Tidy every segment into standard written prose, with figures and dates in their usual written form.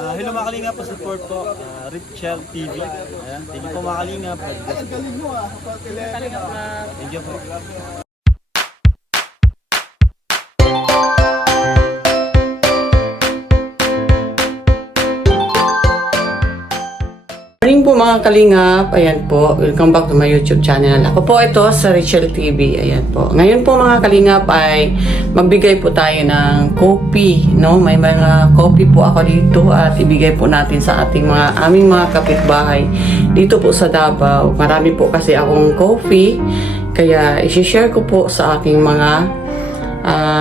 Hello mga kalingap, support po Richel TV. Ayan, thank you po mga kalingap. Thank you po. Morning po mga kalingap, ayan po, welcome back to my YouTube channel. Ako po ito sa Richel TV, ayan po. Ngayon po mga kalingap ay magbigay po tayo ng coffee, no? May mga coffee po ako dito at ibigay po natin sa aming mga kapitbahay dito po sa Davao. Marami po kasi akong coffee, kaya i-share ko po sa aking mga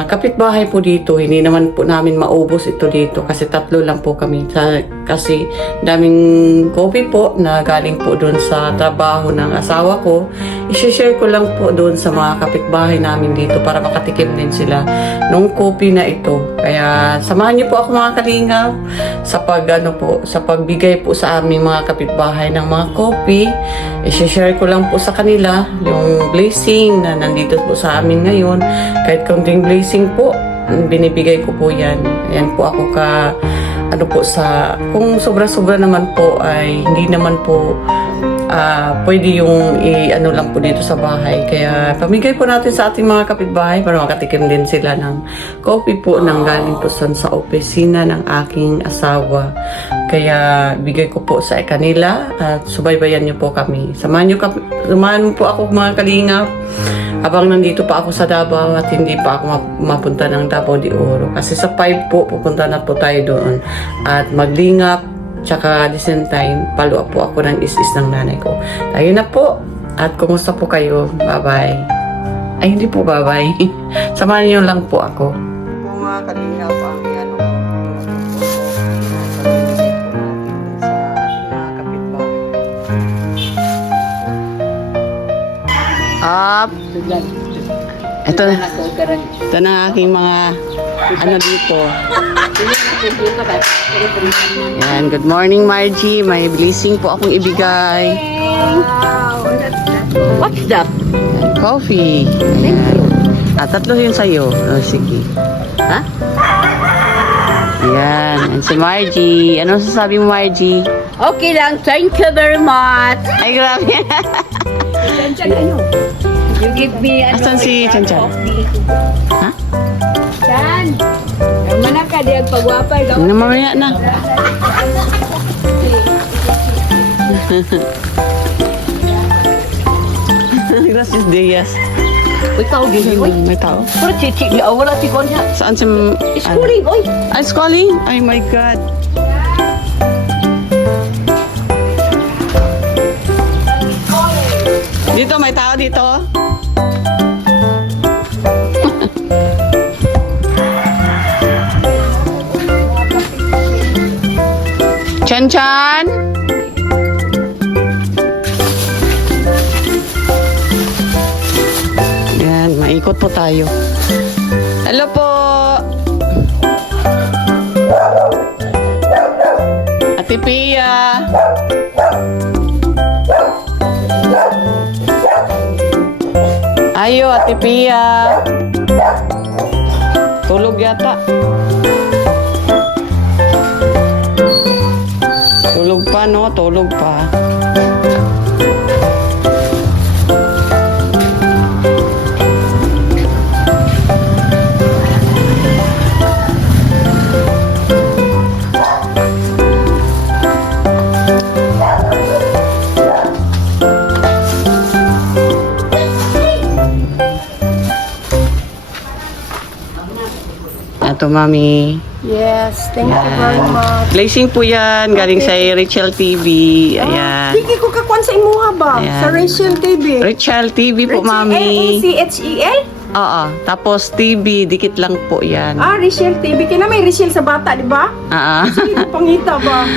kapitbahay po dito. Hindi naman po namin maubos ito dito kasi tatlo lang po kami. Kasi daming coffee po na galing po doon sa trabaho ng asawa ko. I-share ko lang po doon sa mga kapitbahay namin dito para makatikim din sila nung coffee na ito. Kaya samahan niyo po ako mga kalingap sa sa pagbigay po sa aming mga kapitbahay ng mga coffee. I-share ko lang po sa kanila yung blessing na nandito po sa amin ngayon. Kahit konting blessing po, binibigay ko po yan. Ayan po ako kung sobra-sobra naman po ay hindi naman po pwede yung lang po dito sa bahay. Kaya pamigay po natin sa ating mga kapitbahay para makatikim din sila ng coffee po nang galing po sa opisina ng aking asawa. Kaya bigay ko po sa kanila at subaybayan niyo po kami. Samahan mo po ako mga kalingap habang nandito pa ako sa Davao at hindi pa ako mapunta ng Davao de Oro. Kasi sa 5 po, pupunta na po tayo doon at maglingap. Tsaka the same time, follow up po ako ng is-is ng nanay ko. Tayo na po. At kumusta po kayo? Bye-bye. Ay, hindi po bye-bye. Samahan niyo lang po ako. Po mga kalingap, ang yan o. Up. Ito na aking mga dito. Yan, good morning Margie. May blessing po akong ibigay. Wow! What's that? Yan, coffee. Tatlo yun sa'yo. Sige. Ha? Yan. Yan si Margie. Ano sasabi mo Margie? Okay lang, thank you very much. Ay, grabe. Chanchan, ano? You give me Asan si Chanchan? Ha? Chan! Mana ka di pagwapay daw. Mamaya na. Gracias Diaz. Uy, tao gini, uy. May tao. Pero chichi, di wala si Konya. Saan si... Schooling, uy. Ay, schooling? Ay, my God. Dito, may tao dito. Chan-chan! Yan, maikot po tayo. Hello po! Ate Pia! Ayo, Ate Pia! Tulog yata. Tulog pa, no? Tulog pa. Ato, Mami. Yes, thank you Yan. very much. Blessing po yan. Galing sa Richel TV. Ayan. Sige ko kakuan sa imuha ba? Ayan. Sa Rachel TV. Richel TV po, Mami. R-A-C-H-E-L? Oo. Tapos TV, dikit lang po yan. Rachel TV. Kaya may Rachel sa bata, di ba? Sige ko pangita ba?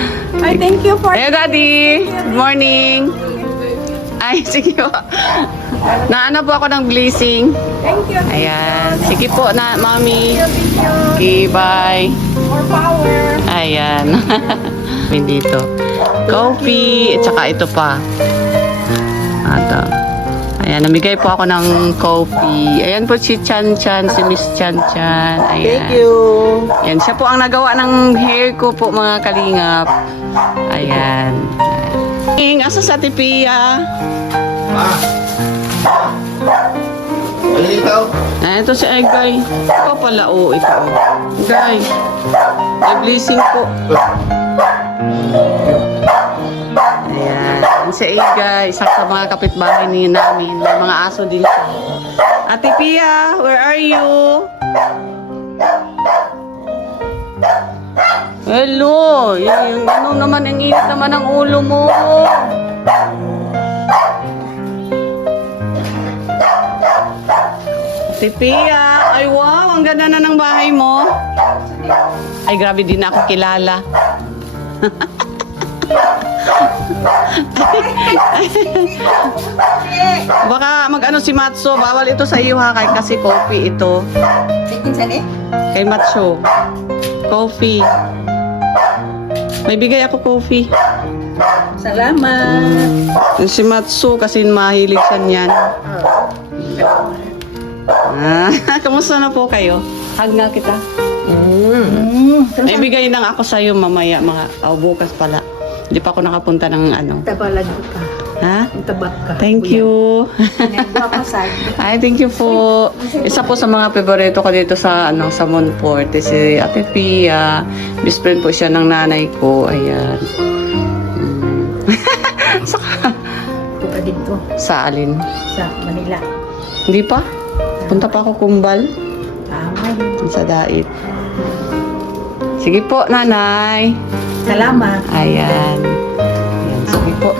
Ay, thank you for... Hey, Daddy. Good morning. Ay, sige po. Naano po ako ng blessing. Thank you. Ayan. Sige po na, Mami. Thank you. Okay, bye. More power. Ayan. Dito. Coffee. At saka ito pa. Ito. Ayan, namigay po ako ng coffee. Ayan po si Chan Chan, si Miss Chan Chan. Ayan. Thank you. Ayan, siya po ang nagawa ng hair ko po mga kalingap. Ayan. Asa sa Tipia? Ikaw? Ayan, ito si Egay. Ito pala, ito. Egay. May blessing po. Ayan. Si Egay, isa sa mga kapitbahay namin. May mga aso din siya. Ate Pia, where are you? Hello! Yung ano naman, ang init naman ang ulo mo. Ate Pia, ay wow, ang ganda na ng bahay mo. Ay grabe, din ako kilala. Baka mag-ano si Matso, bawal ito sa iyo ha, kahit kasi coffee ito. Kay Matso. Coffee. May bigay ako coffee. Salamat. Yung si Matsu kasi mahilig siya niyan. Kamusta na po kayo? Hug nga kita. May bigay nang ako sa iyo mamaya bukas pala. Hindi pa ako nakapunta ng ano. Tabalag ka. Ha? Tabak ka. Thank you. Nagpapasag. Ay, thank you po. Isa po sa mga favorito ko dito sa sa Monfort, si Ate Pia. Best friend po siya ng nanay ko. Ayan. Ito pa dito Sa alin? sa Manila. Hindi pa? Punta pa ako Kumbal. Tama. Sa Dait. Sige po, nanay. Salamat. Ayan. Ayan, sige po.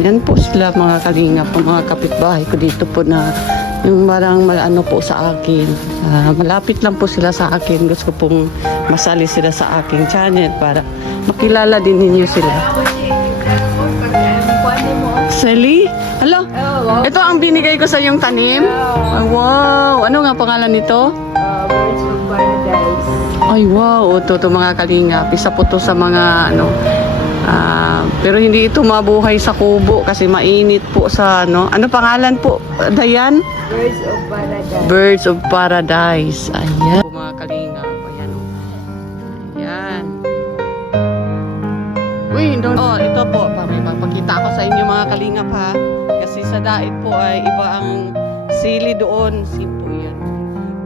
Yan po sila mga kalingap, mga kapitbahay ko dito po na yung marang ano po sa akin. Malapit lang po sila sa akin. Gusto ko pong masali sila sa aking channel para makilala din ninyo sila. Sally? Hello? Ito ang binigay ko sa yung tanim? Ay, wow! Ano nga pangalan nito? Birds of Paradise. Ay, wow. Ito mga kalingap. Isa po to sa mga ano. Pero hindi ito mabuhay sa kubo kasi mainit po sa ano. Ano pangalan po, Dayan? Birds of Paradise. Birds of Paradise. Ayan. Mga kalingap. Ayan. Ayan. Uy, ito po. May magpakita ako sa inyo mga kalingap ha. Kasi sa Dait po ay iba ang sili doon. Simpo yan.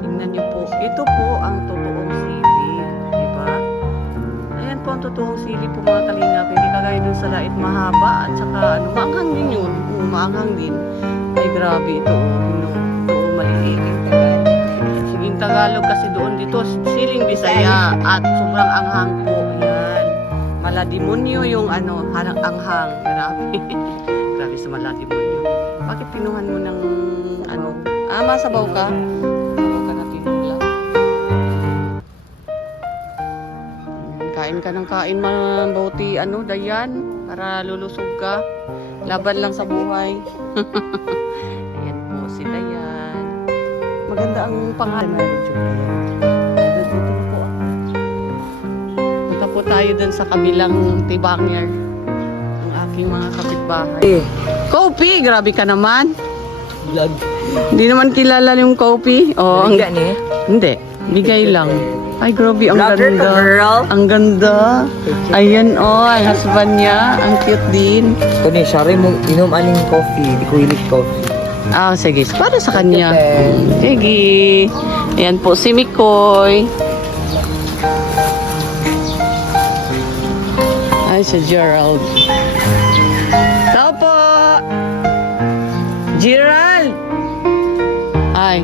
Tingnan niyo po. Ito po ang totoong sili. Diba? Ayan po ang totoong sili po mga kalingap. Hindi kagaya dun sa Dait mahaba. At saka ano, maanghang din yun. Maanghang din. Ay grabe ito. Doon maliliit. Siging Tagalog kasi doon dito. Siling Bisaya. At sobrang anghang po. Ayan. Maladimonyo yung ano, anghang. Grabe. Grabe sa maladimonyo. Bakit pinuhan mo ng ano? Masabaw ka? Sabaw ka na tinula. Kain ka ng kain, mabuti ano, Dayan. Para lulusog ka. Laban lang sa buhay. Ayan po si Dayan. Maganda ang pangalan. Punta po tayo dun sa kabilang tibangyer. Ang aking mga kapitbahay. Kopi, grabe ka naman. Vlog. Hindi naman kilala yung Kopi. Oh, hindi. Bigay lang. Ay, grabe, ang ganda. Ang ganda. Ayan, ay husband niya. Ang cute din. Kani, sorry mo, inom aning coffee. Di ko hilig coffee. Sige. Para sa kanya. Sige. Ayan po, si Mikoy. Ay, si Gerald. Tao po! Gerald! Ay.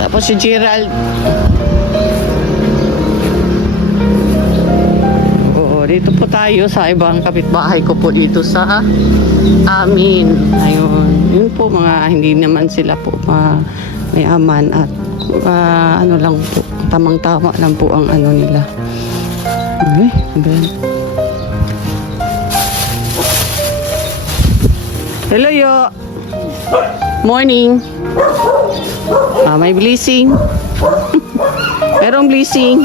Tapos si Gerald. Oo, dito po tayo sa ibang kapitbahay ko po dito sa amin. Ayun. Yun po mga hindi naman sila po mayaman at ano lang po, tamang-tama lang po ang ano nila. Okay, hello yo. Morning. May blessing. Merong blessing.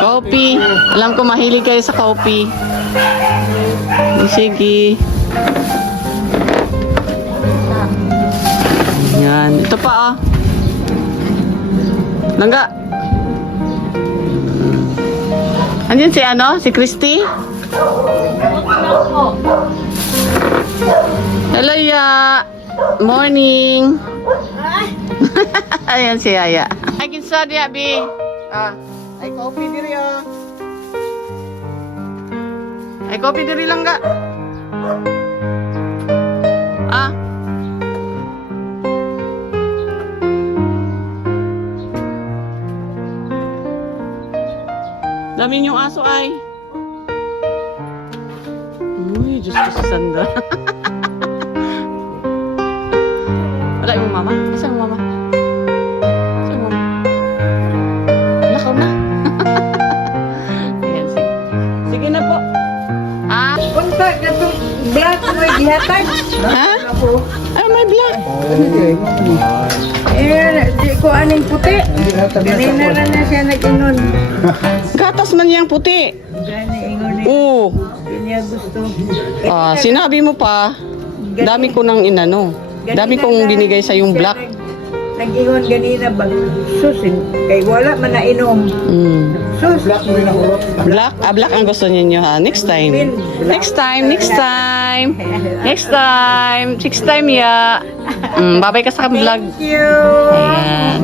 Coffee. Alam ko mahilig kayo sa coffee. Sige. Yan. Ito pa, oh. Langga. Andiyan si ano? Si Christy? Hello, Ya. Morning. Ayan si Yaya. Ay, kinsa di, Abi. Ay, coffee diri, oh. Ay, coffee diri lang, ga. Dami yung aso ay. Uy, Diyos ko sa Sandra. Wala yung mama? Saan yung mama? Saan yung mama? Lakaw na. Ayan, sige. Sige na po. Punta ka itong black may gihatag. Ha? Ay, may black. Di ko aning puti. Ganina na siya nag-inon. Gatas man yung puti. Gani ingon Oo. niya gusto. Sinabi mo pa, dami ko nang inano. Dami kong binigay sa yung black. Nag-ingon ganina ba? Susin. Kay wala man na inom. Sus. Black? Black ang gusto ninyo ha. Next time. Next time. Next time. Next time. Next time, ya. Babay ka sa vlog. Thank you. Ayan.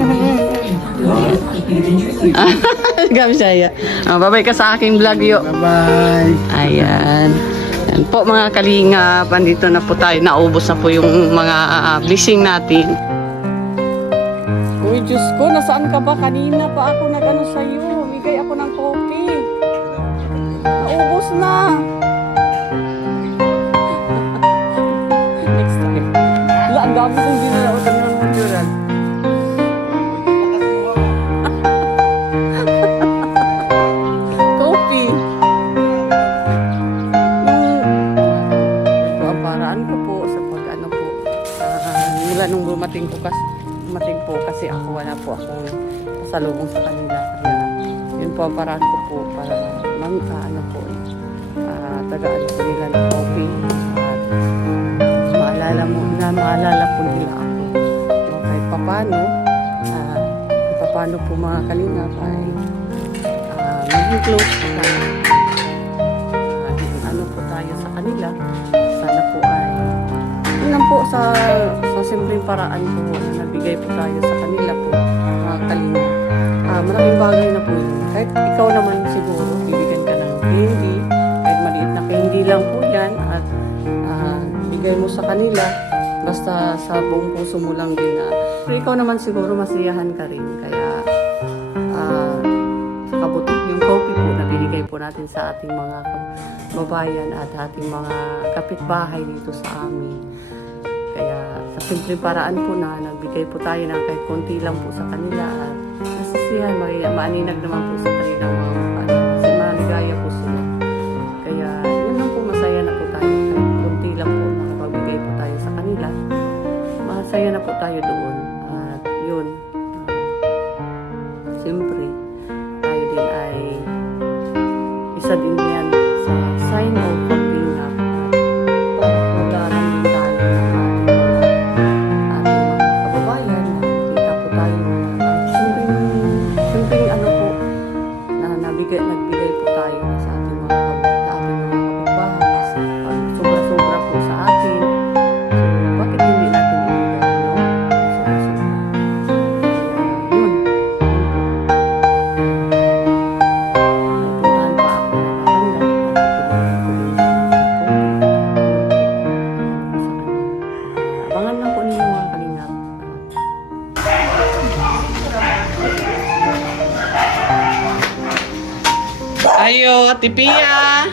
Gam siya, ya. Babay ka sa aking vlog, yo. Bye-bye. Ayan. Yan po mga kalingap. Andito na po tayo. Naubos na po yung mga blessing natin. Uy, Diyos ko. Nasaan ka ba? Kanina pa ako nag-ano sa'yo. Bigay ako ng coffee. Naubos na. Next time. Wala, ang dami kong ginalaotan ng munduran. Coffee. Ito ang paraan ko po sa pag-ano po. Mula nung dumating po kasi ako wala po akong pasalubong sa kanila. Kaya yun po ang paraan ko po para tagaan po nila ng coffee. At maalala po nila ako. So, kahit papano po mga kalingap ay maging close po tayo. Ano po tayo sa kanila. Sana po ay yun lang po sa simpleng paraan po na nabigay po tayo sa kanila po mga kalingap. Maraming bagay na po yun. Kahit ikaw naman siguro bibigyan ka ng candy, kahit maliit na candy lang po yan at bigay mo sa kanila basta sa buong puso mo lang din na ikaw naman siguro masiyahan ka rin. Kaya kabuti yung coffee po na binigay po natin sa ating mga babayan at ating mga kapitbahay dito sa amin. Kaya sa simpleng paraan po na nagbigay po tayo ng kahit konti lang po sa kanila at nasisiyahan, maaninag naman po sa kanilang mga mukha. Kasi maligaya po sila. Kaya yun lang po, masaya na po tayo. Kahit konti lang po nakapagbigay po tayo sa kanila. Masaya na po tayo doon. At yun, siyempre, tayo din ay isa din yan sa sign of paglingap at paglaran din tayo ng ating mga kababayan na kita po tayo na simpleng ano po na nagbigay po tayo sa ating mga kapitbahay sobra-sobra po sa atin. So bakit hindi natin ibigay, no? Sobra-sobra. Yun. Nagpuntahan pa ako na abangan lang po ninyo mga kalingap. Ayo, Ate Pia.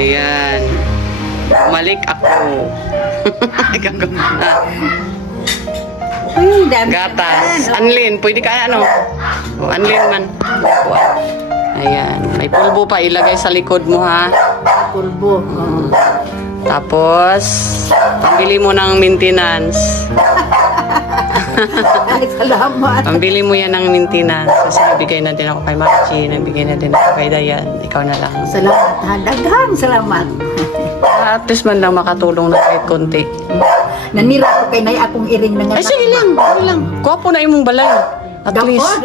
Ayan. Bumalik ako. Gatas. Anlin. Pwede ka ano? O, anlin man. Ayan. May pulbo pa ilagay sa likod mo ha. Pulbo. Tapos, pambili mo ng maintenance. Ay, salamat. Pambili mo yan ng maintenance. Kasi nabigay na din ako kay Margie, nabigay na din ako kay Dayan. Ikaw na lang. Salamat, ha. Daghang salamat. At least man lang makatulong na kahit konti. Nanira ko kay nay akong iring na nga. Ay, sige lang. Sige lang. Kuha po na imong balay. At Gapo, least.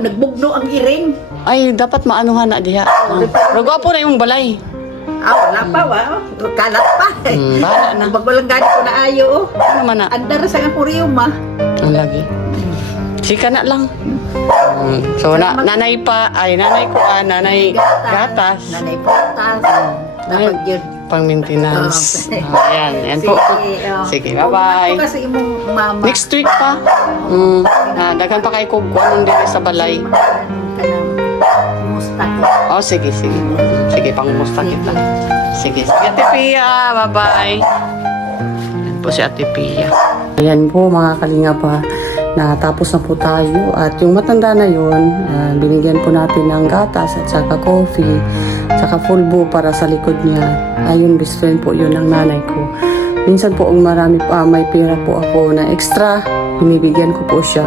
nagbugno ang iring. Ay, dapat maanuhan na diha. Pero kuha po na imong balay. Wala pa, kalat pa. Bahala na. Bagwalang gani ko na ayo. Ano man na? Andar sa aquarium, ma. Ang lagi. Sika na lang. So, nanay pa, nanay ko, nanay gatas. Nanay patas. Dapat yun. Pang maintenance. Ayan po. Sige, Ito bye-bye. kasi imong mama. Next week pa. Daghan pa kay kung anong din sa balay. Kumusta ko? Oh, sige. Sige, pangumusta kita. Sige. Ate Pia, bye-bye. Yan po si Ate Pia. Ayan po mga kalinga pa. Natapos na po tayo. At yung matanda na yun, binigyan po natin ng gatas at saka coffee. Saka full buo para sa likod niya. Yung best friend po yun ng nanay ko. Minsan po ang marami pa, may pera po ako na extra. Binibigyan ko po siya.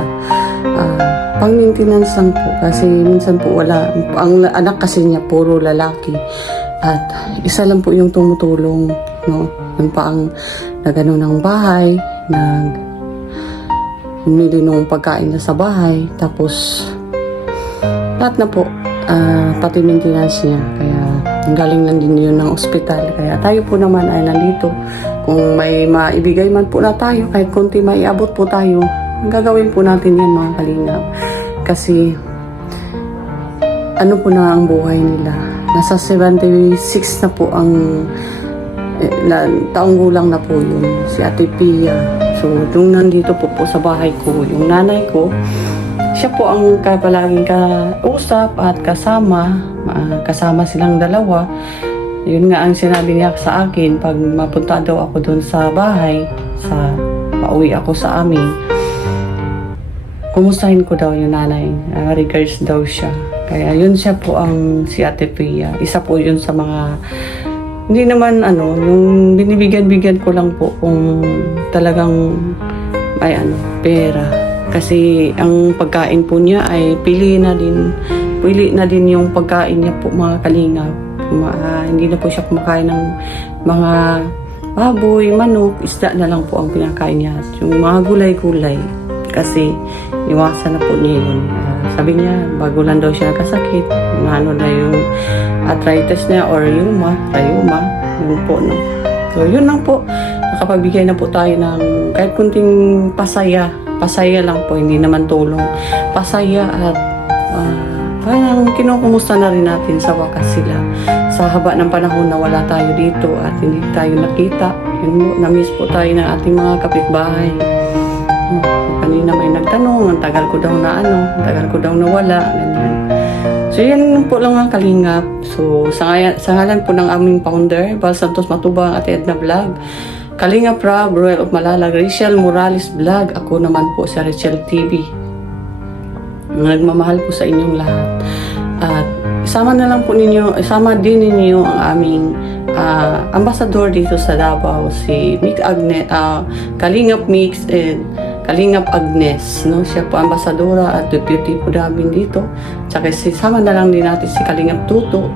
Pang maintenance lang po. Kasi minsan po wala. Ang anak kasi niya puro lalaki. At isa lang po yung tumutulong. No? Yun pa ang nagano ng bahay. Bumili nung pagkain na sa bahay. Tapos lahat na po. Pati maintenance niya. Kaya galing lang din yun ng ospital. Kaya tayo po naman ay nandito. Kung may maibigay man po na tayo, kahit konti maiabot po tayo, gagawin po natin yan mga kalingap. Kasi ano po na ang buhay nila. Nasa 76 na po ang taong gulang na po yun. Si Ate Pia. So, nung nandito po sa bahay ko, yung nanay ko, siya po ang palaging kausap at kasama silang dalawa. Yun nga ang sinabi niya sa akin pag mapunta daw ako doon sa bahay, pauwi ako sa amin, kumustahin ko daw yung nanay, regards daw siya. Kaya yun siya po ang si Ate Pia. Isa po yun sa mga hindi naman yung binibigyan-bigyan ko lang po kung talagang may pera. Kasi ang pagkain po niya ay pili na din yung pagkain niya po mga kalingap. Hindi na po siya kumakain ng mga baboy, manok, isda na lang po ang pinakain niya. Yung mga gulay-gulay. Kasi iwasan na po niya yun. Sabi niya, bago lang daw siya nakasakit. Na yung arthritis niya or rheuma. Yun po, no? So, yun lang po. Nakapagbigay na po tayo ng kahit kunting pasaya lang po, hindi naman tulong. Pasaya at parang kinukumusta na rin natin sa wakas sila. Sa haba ng panahon na wala tayo dito at hindi tayo nakita, na-miss po tayo ng ating mga kapitbahay. Kanina may nagtanong, ang tagal ko daw nawala, ganyan. So yan po lang ang kalingap. So sa ngalan po ng aming founder, Val Santos Matubang at Edna Vlog, Kalingap Rob, Royal of Malalag, Rachel Morales Vlog, ako naman po sa Rachel TV. Nagmamahal po sa inyong lahat. At isama din ninyo ang aming ambassador dito sa Davao, si Kalingap Mix and Kalingap Agnes, no? Siya po ambasadora at deputy po namin dito. Tsaka isama na lang din natin si Kalingap Tuto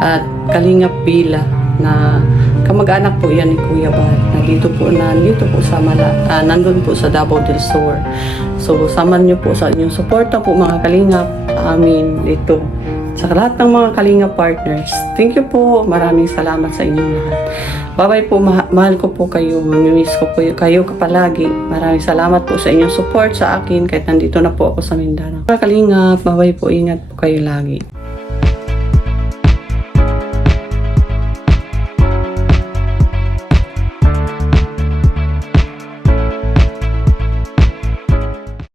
at Kalingap Bila na kamag-anak po yan ni Kuya Bal. Nandito po nandun po sa Davao del Sur. So, saman nyo po sa inyong suporta po mga kalingap amin dito. Sa lahat ng mga kalingap partners. Thank you po. Maraming salamat sa inyong lahat. Bye-bye po. Mahal ko po kayo. Mamimiss ko po kayo kapalagi. Maraming salamat po sa inyong support sa akin kahit nandito na po ako sa Mindanao. Mga kalingap, bye-bye po. Ingat po kayo lagi.